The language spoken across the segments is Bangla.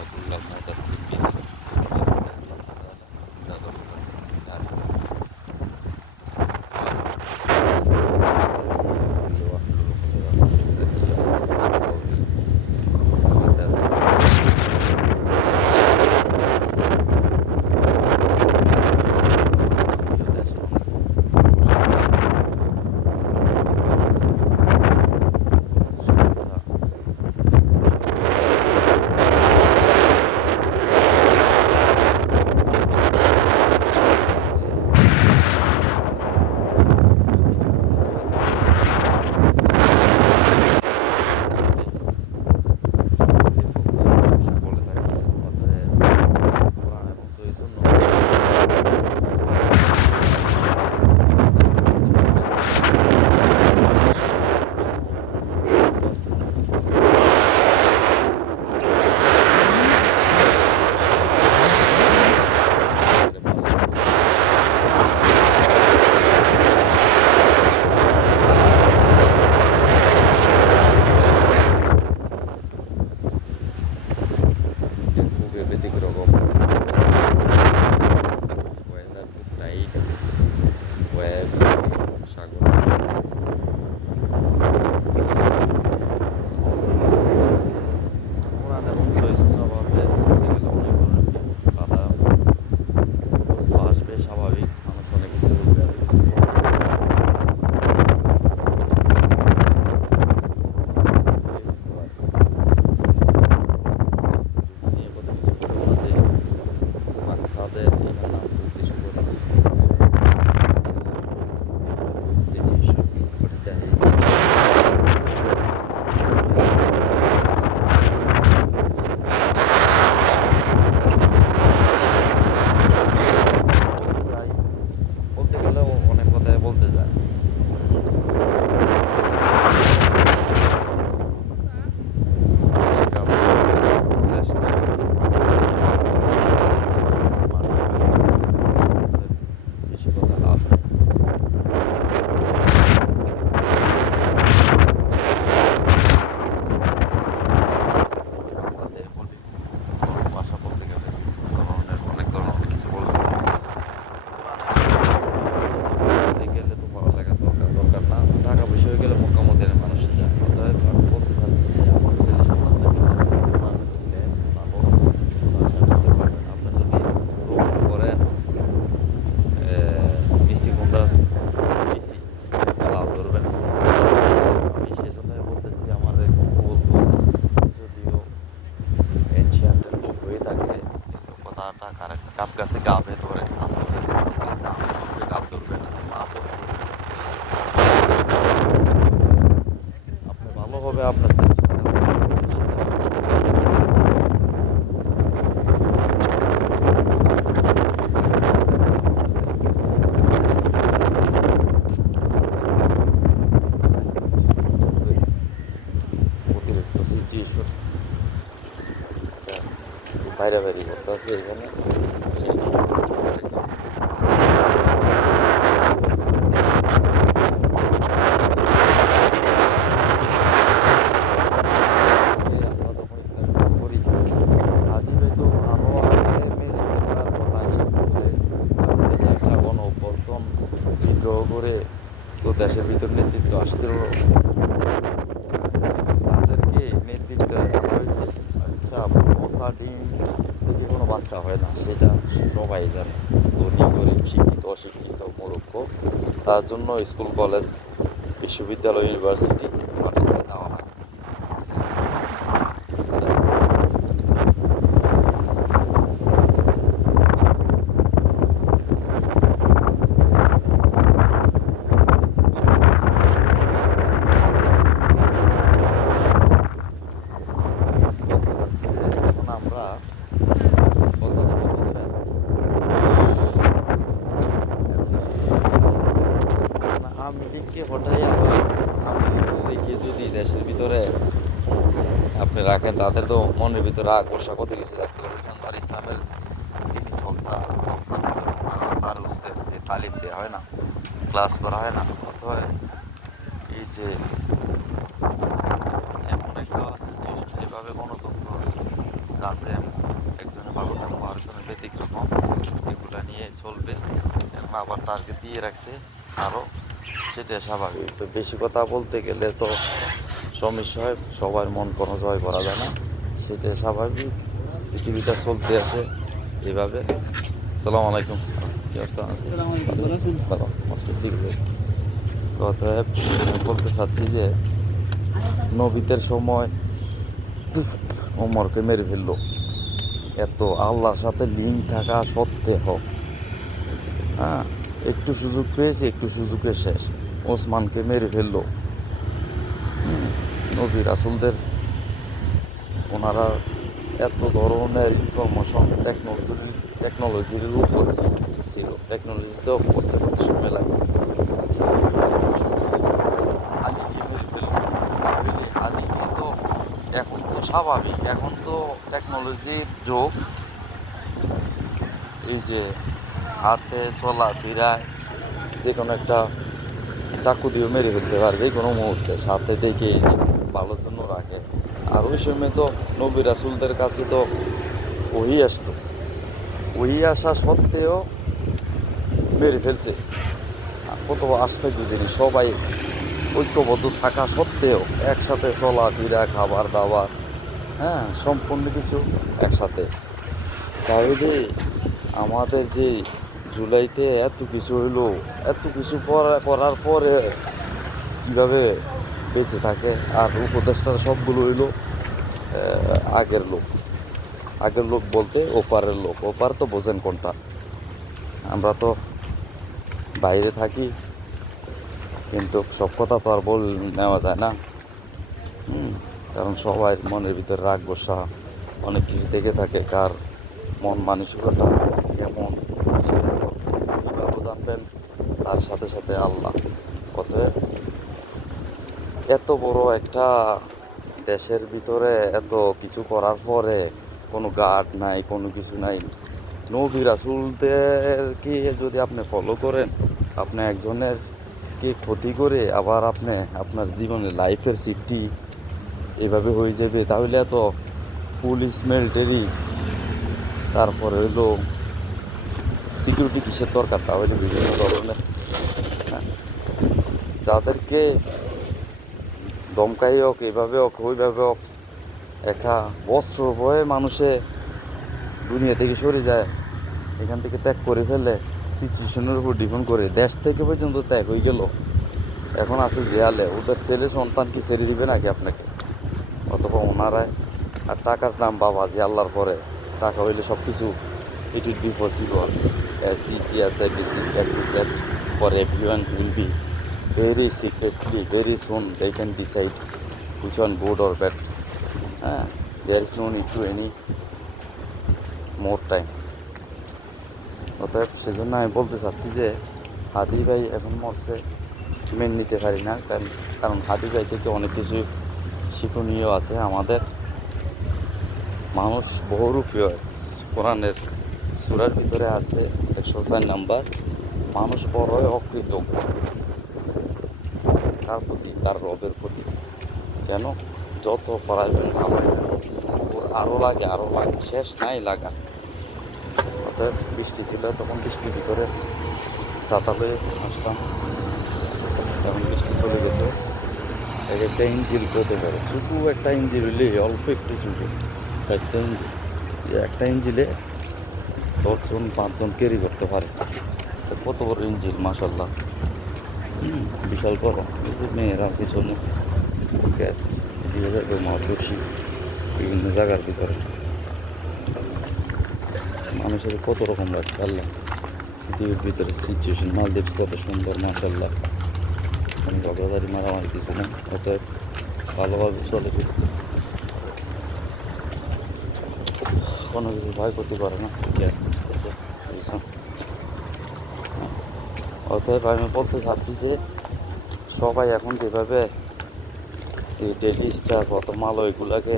كلها متسلمين ব্যতিক্রম ওয়েদার গুড নাইট ওয়েব সাগর কোরআন এবং সহিষ্ণুভাবে চলতে গেলে অনেক ধরনের বাধা অবস্থা আসবে স্বাভাবিক মানুষ অনেক কিছু কাপ গাছে গাবে ধরে গাব ধরবে না আপনি ভালোভাবে আপনার অতিরিক্ত সিচুয়েশন বাইরে বাইরে করতে আছে এখানে বিদ্রোহ করে তো দেশের ভিতর নেতৃত্ব আসতে যাদেরকে নেতৃত্ব হয়েছে মশা ডিম থেকে কোনো বাচ্চা হয় না সেটা সবাই জানে ধনী গরিব শিক্ষিত অশিক্ষিত মূর্খ তার জন্য স্কুল কলেজ বিশ্ববিদ্যালয় ইউনিভার্সিটি ভার্সিটি যাওয়া লাগে আওয়ামী হটাইয়া লীগকে যদি দেশের ভিতরে আপনি রাখেন তাদের তো মনের ভিতরে আকর্ষা কত কিছু থাকতে পারে আর ইসলামের তিনি যে তালিম দেওয়া হয় না ক্লাস করা হয় না অথবা এই যে এমন একটা আছে যে যেভাবে গণতন্ত্র আছে চলবে, এখন আবার টার্গেট দিয়ে রাখছে আরও, সেটা স্বাভাবিক। তো বেশি কথা বলতে গেলে তো সমস্যা হয়, সবার মন কোনো জয় করা যায় না, সেটা স্বাভাবিক। পৃথিবীটা চলতে আছে এভাবে। আসসালামু আলাইকুম, কি অবস্থা? ভালো আছি, ঠিক আছে। অতএব আমি বলতে চাচ্ছি যে নবীদের সময় ওমরকে মেরে ফেললো, এত আল্লাহর সাথে লিঙ্ক থাকা সত্ত্বেও। হ্যাঁ, একটু সুযোগ পেয়েছে, একটু সুযোগের শেষ, ওসমানকে মেরে ফেললো। নবী রাসুলদের ওনারা এত ধরনের ইনফরমেশন টেকনোলজির উপরে ছিল, টেকনোলজি তো করতে করতে সময় লাগে। আলীকে মেরে ফেললো, আলীকে তো এখন তো স্বাভাবিক, এখন তো টেকনোলজির যুগ। এই যে হাতে চলা ফিরায় যে কোনো একটা চাকু দিয়ে মেরে ফেলতে পারে যে কোনো মুহূর্তে, সাথে ডেকে এনে ভালোর জন্য রাখে। আর ওই সময় তো নবী রাসুলদের কাছে তো ওহি আসতো, ওহি আসা সত্ত্বেও মেরে ফেলছে। কত আশ্চর্য জিনিস, সবাই ঐক্যবদ্ধ থাকা সত্ত্বেও একসাথে চলা ফিরা, খাবার দাবার, হ্যাঁ, সম্পূর্ণ কিছু একসাথে। তাহলে আমাদের যে জুলাইতে এত কিছু হইলো, এত কিছু করার পরে কীভাবে বেঁচে থাকে? আর উপদেষ্টার সবগুলো হইলো আগের লোক, আগের লোক বলতে ওপারের লোক। ওপার তো বোঝেন কোনটা, আমরা তো বাইরে থাকি, কিন্তু সব কথা তো আর নেওয়া যায় না। কারণ সবাই মনের ভিতরে রাগ গোসা অনেক কিছু থেকে থাকে, কার মন মানসিকতা কেমন কীভাবে জানবেন? তার সাথে সাথে আল্লাহ। অতএব এত বড় একটা দেশের ভিতরে এত কিছু করার পরে কোনো গার্ড নাই, কোনো কিছু নাই। নবী রাসূলদেরকে যদি আপনি ফলো করেন, আপনি একজনের কে ক্ষতি করে আবার আপনি আপনার জীবনে লাইফের সেফটি এভাবে হয়ে যাবে, তাহলে এত পুলিশ মিলিটারি তারপরে হইলো সিকিউরিটি কিসের দরকার? তাহলে বিভিন্ন ধরনের, হ্যাঁ, যাদেরকে দমকাই হোক, এভাবে হোক ওইভাবে হোক, একটা অস্ত্র ভয়ে মানুষে দুনিয়া থেকে সরে যায়, এখান থেকে ত্যাগ করে ফেলে, সিচুয়েশনের উপর ডিপেন্ড করে দেশ থেকে পর্যন্ত ত্যাগ হয়ে গেল। এখন আছে জেয়ালে, ওদের ছেলে সন্তান কি ছেড়ে দিবে নাকি আপনাকে? অথবা ওনারায় আর টাকার নাম বাবাজি আল্লাহর পরে, টাকা হইলে সব কিছু it will be possible. as easy as ABC to Z for everyone will be very secretly, very soon they can decide which one good or bad. There is no need to any more time. অতএব সেজন্য আমি বলতে চাচ্ছি যে হাদি ভাই এখন মরছে, মেনে নিতে পারি না, কারণ হাদি ভাই থেকে অনেক কিছু শিক্ষণীয় আছে আমাদের। মানুষ বহুরূপী হয়, কোরআনের সূরার ভিতরে আছে 104 নাম্বার, মানুষ বড় হয় অকৃতজ্ঞ কার প্রতি? তার রবের প্রতি। কেন? যত পড়াবেন ওর আরও লাগে, আরও লাগে, শেষ নাই লাগা। অতএব বৃষ্টি ছিল, তখন বৃষ্টির ভিতরে ছাতা হয়ে আসলাম, তখন বৃষ্টি চলে গেছে। এক একটা ইঞ্জিল পেতে পারে, ছোটো একটা ইঞ্জিল হইলে অল্প একটু ছোটো, 4টা ইঞ্জিল, একটা ইঞ্জিলে 10জন 5জন ক্যারি করতে পারে। তো কত বড় ইঞ্জিল, মাশাল্লাহ, বিশাল বড়। এই যে মেয়েরা পিছনে গেস্ট দিয়ে যাবে মহাদর্শী বিভিন্ন জায়গার ভিতরে, মানুষের কত রকম লাগছে আল্লাহ পৃথিবীর ভিতরে সিচুয়েশন। মালদ্বীপ কত সুন্দর, মাশাল্লাহ, কোনো ঝগড়াদারি মারামারি কিছু না। অতএব ভালোভাবে চলে ফিরে, কোনো কিছু ভয় করতে পারে না, গ্যাস আসতেছে। অতএব আমি বলতে চাচ্ছি যে সবাই এখন যেভাবে এই ডেইলি স্টার প্রথম আলো এগুলাকে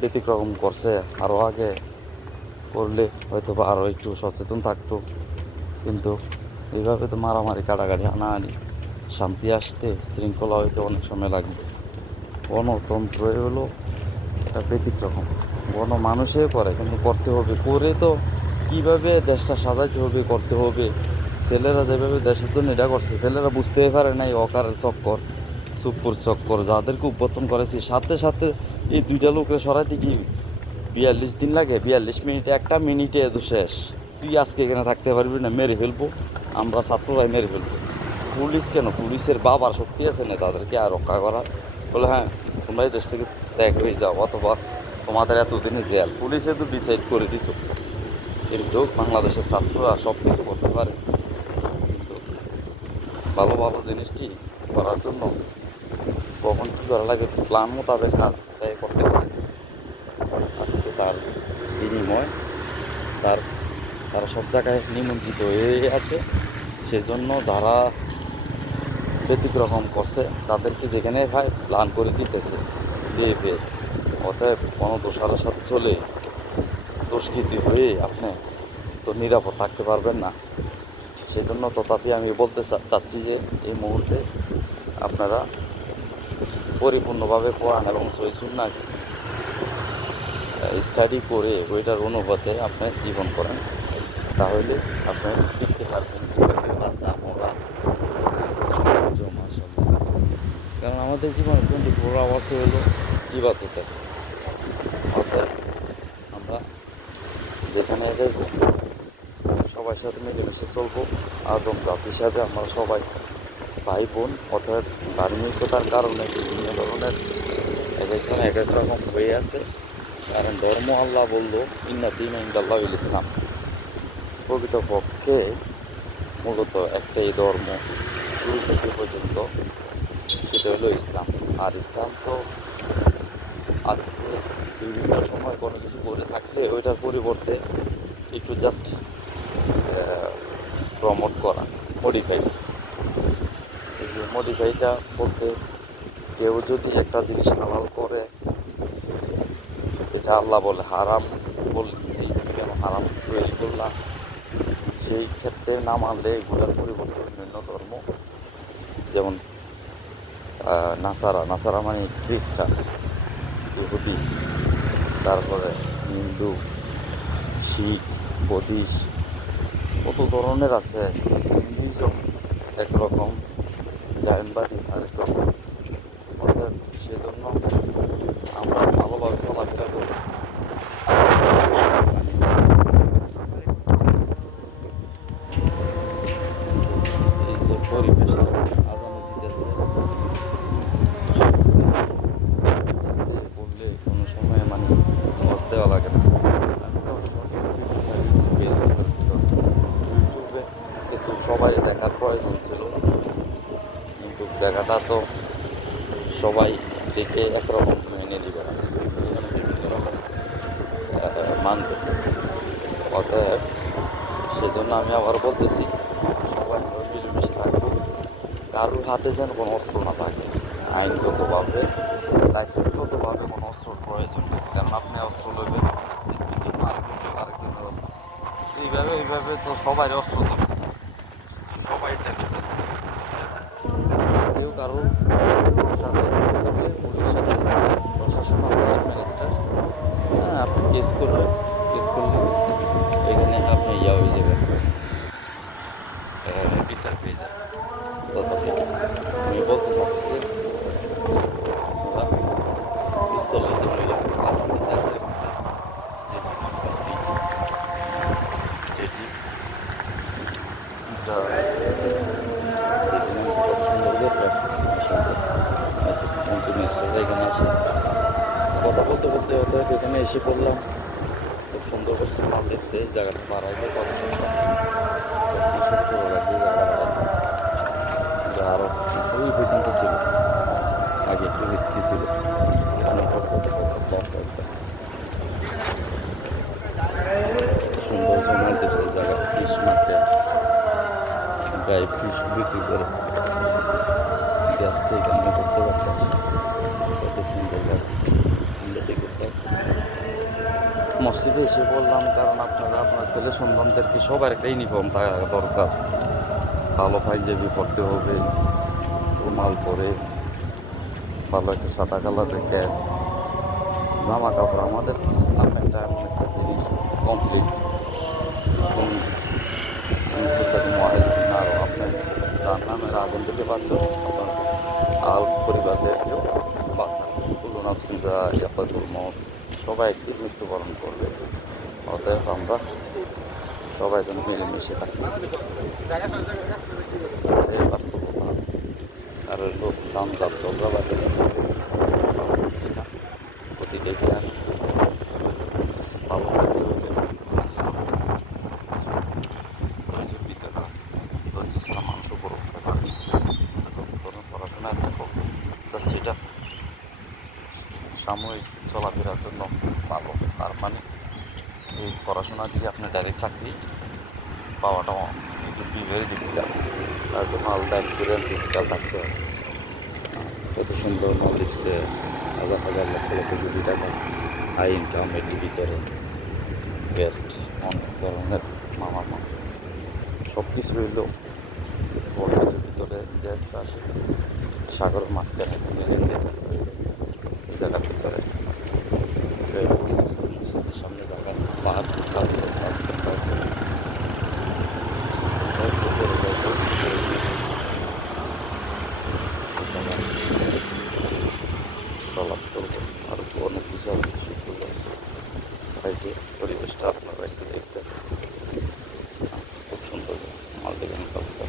ব্যতিক্রম করছে, আরও আগে করলে হয়তো বা আরও একটু সচেতন থাকতো। কিন্তু এইভাবে তো মারামারি কাটাকাটি হানাহানি, শান্তি আসতে শৃঙ্খলা হইতে অনেক সময় লাগবে। গণতন্ত্রই হলো একটা ব্যতিক্রম, মানুষে করে, কিন্তু করতে হবে, করে তো কীভাবে দেশটা সাজাইতে হবে করতে হবে। ছেলেরা যেভাবে দেশের জন্য এটা করছে, ছেলেরা বুঝতেই পারে নাই অকারের চক্কর, সুপুর চক্কর যাদেরকে উদ্বোধন করেছি, সাথে সাথে এই দুইটা লোকের সরাইতে কি 42 দিন লাগে? 42 মিনিটে, একটা মিনিটে তো শেষ। তুই আজকে এখানে থাকতে পারবি না, মেরে ফেলবো, আমরা ছাত্ররাই মেরে ফেলবো। পুলিশ কেন? পুলিশের বাবার শক্তি আছে না তাদেরকে আর রক্ষা করা? বলে হ্যাঁ তোমরা এই দেশ থেকে ত্যাগ হয়ে যাও, অথবা তোমাদের এতদিনে জেল। পুলিশে তো ডিসাইড করে দিত, কিন্তু বাংলাদেশের ছাত্ররা সব কিছু করতে পারে। কিন্তু ভালো ভালো জিনিসটি করার জন্য কখন কী করা লাগে, প্ল্যান মোতাবেক কাজটাই করতে পারে। আজকে তার বিনিময় তার তারা সব জায়গায় নিমন্ত্রিত হয়ে আছে। সেজন্য যারা ব্যতিক্রম করছে তাদেরকে যেখানে ভাই প্ল্যান করে দিতেছে পেয়ে পেয়ে। অতএব কোনো দোষারের সাথে চলে দুষ্কৃতি হয়ে আপনি তো নিরাপদ থাকতে পারবেন না। সেজন্য তথাপি আমি বলতে চাচ্ছি যে এই মুহূর্তে আপনারা পরিপূর্ণভাবে কোরআন এবং সহিহ সুন্নাহ স্টাডি করে ওইটার অনুপাতে আপনি জীবন করেন, তাহলে আপনি শিখতে পারবেন আমরা। কারণ আমাদের জীবনে 24 আওয়ার্সে হলো ইবাদতের। অর্থাৎ আমরা যেখানে যাইব সবার সাথে মিলেমিশে চলবো। আদম জাত হিসাবে আমরা সবাই ভাই বোন। অর্থাৎ ধার্মিকতার কারণে বিভিন্ন ধরনের এক একজন এক এক রকম হয়ে আছে। কারণ ধর্ম আল্লাহ বললো ইন্না দীন ইনদাল্লাহিল ইসলাম, প্রকৃতপক্ষে মূলত একটাই ধর্ম শুরু থেকে পর্যন্ত, সেটা হলো ইসলাম। আর ইসলাম তো আছে যে বিভিন্ন সময় কোনো কিছু করে থাকলে ওইটার পরিবর্তে একটু জাস্ট প্রমোট করা, মডিফাই। এই যে মডিফাইটা বলতে কেউ যদি একটা জিনিস হালাল করে, এটা আল্লাহ বলে হারাম বলছি কেন হারাম তৈরি করলাম, সেই ক্ষেত্রে না মানলে এগুলোর পরিবর্তে বিভিন্ন ধর্ম, যেমন নাসারা মানে খ্রিস্টান, ইহুদি, তারপরে হিন্দু, শিখ, বৌদ্ধিস্ট, কত ধরনের আছে। হিন্দুইজম একরকম, জায়নবাদী আরেক রকম। অর্থাৎ সেজন্য আমরা ভালোভাবে চলাফেরা করি। এই যে পরিবেশটা আজানো দিতেছে, বললে কোনো সময় মানে লস দেওয়া লাগে না। আমি তো ইউটিউবে কিন্তু সবাই দেখার প্রয়োজন ছিল, কিন্তু দেখাটা তো সবাই দেখে একরকম মেনে নেবে না, বিভিন্ন রকম মানবে। অতএব সেজন্য আমি আবার বলতেছি সবাই মিলেমিশে থাকবো। কারোর হাতে যেন কোনো অস্ত্র না থাকে, আইনগতভাবে লাইসেন্সগতভাবে কোনো অস্ত্রর প্রয়োজন নেই। কারণ আপনি অস্ত্র নেবেন আরেকজনের অস্ত্র, এইভাবে তো সবাই অস্ত্র দেবে, সবাই ট্যাক্স দেবে। কেউ কারোর সাথে কিছু করলে পুলিশ আছে, প্রশাসন আছে, অ্যাডমিনিস্ট্রেশন, হ্যাঁ আপনি কেস করবেন, কেস করলে এখানে আপনি হয়ে যাবেন, বিচার পেয়ে যাবেন। তথা থেকে আমি বলতে চাচ্ছি যে আমরা পিস্তলের যে মূল্য আদান দিতে আছে, যেটি এখানে আসে কথা বলতে বলতে অর্থাৎ এখানে এসে পড়লাম। খুব সুন্দর করছে, ভালো দেখছে এই জায়গাটা বাড়াইলে কথা আরও ওই পর্যন্ত ছিল, আগে একটু রিস্কি ছিল। সুন্দর জমাল দেখছে জায়গা, ফিশ মার্কেট, ড্রাই ফিশ বিক্রি করে গ্যাসটা এখানে করতে পারতাম। কত সুন্দর জায়গা করতে আসছে। মসজিদে এসে বললাম, কারণ আপনার ছেলে সন্তানদেরকে সবার একটা ইউনিফর্ম থাকা দরকার। ভালো পাঞ্জাবি পরতে হবে, রুমাল পরে, ভালো একটা সাদা কালারের ক্যাপ, জামা কাপড়। আমাদের ইসলামেরটা এমন একটা জিনিস complete, kung bisa kumuha dinaro আপনি তার নামের আগুন থেকে বাঁচান আপনার আল পরিবারদেরকেও বাঁচান কুল্লু নাফসিন যায়িকাতুল মউত সবাই একদিন মৃত্যুবরণ করবে অতএব আমরা সবাই যেন মিলেমিশে থাকি এটাই বাস্তবতা আর হইল যানজট ঝগড়াবাজি না প্রতিটাই খেয়াল ভালো থাকতে হইলে ধৈর্যের ভিতরে ধৈর্য ছাড়া মানুষ উপর উঠতে পারে যখন পড়াশোনায় থাকো জাস্ট এটা সাময়িক চলাফেরার জন্য ভালো তার মানে এই পড়াশোনা দিয়ে আপনি ডাইরেক্ট চাকরি পাওয়াটা একটু ভেরি ডিফিকাল্ট তার জন্য আলাদা এক্সপিরিয়েন্স স্কিল থাকতে হবে কত সুন্দর মালদ্বীপসে হাজার হাজার লক্ষ লক্ষ কোটি টাকা হাই ইনকাম এর ভিতরে বেস্ট অনেক ধরনের মামা সব কিছু হইলেও বর্ষার ভিতরে গ্যাসটা আসে সাগরের মাঝখানে মিলিয়ে জায়গার ভিতরে সামনে জায়গা পাহাড় চলাপ করবো আরও অনেক কিছু আছে সেগুলো সাইডে পরিবেশটা আপনারা একটু দেখবেন খুব সুন্দর মালদ্বীপিয়ান কালচার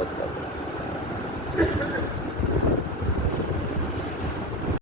What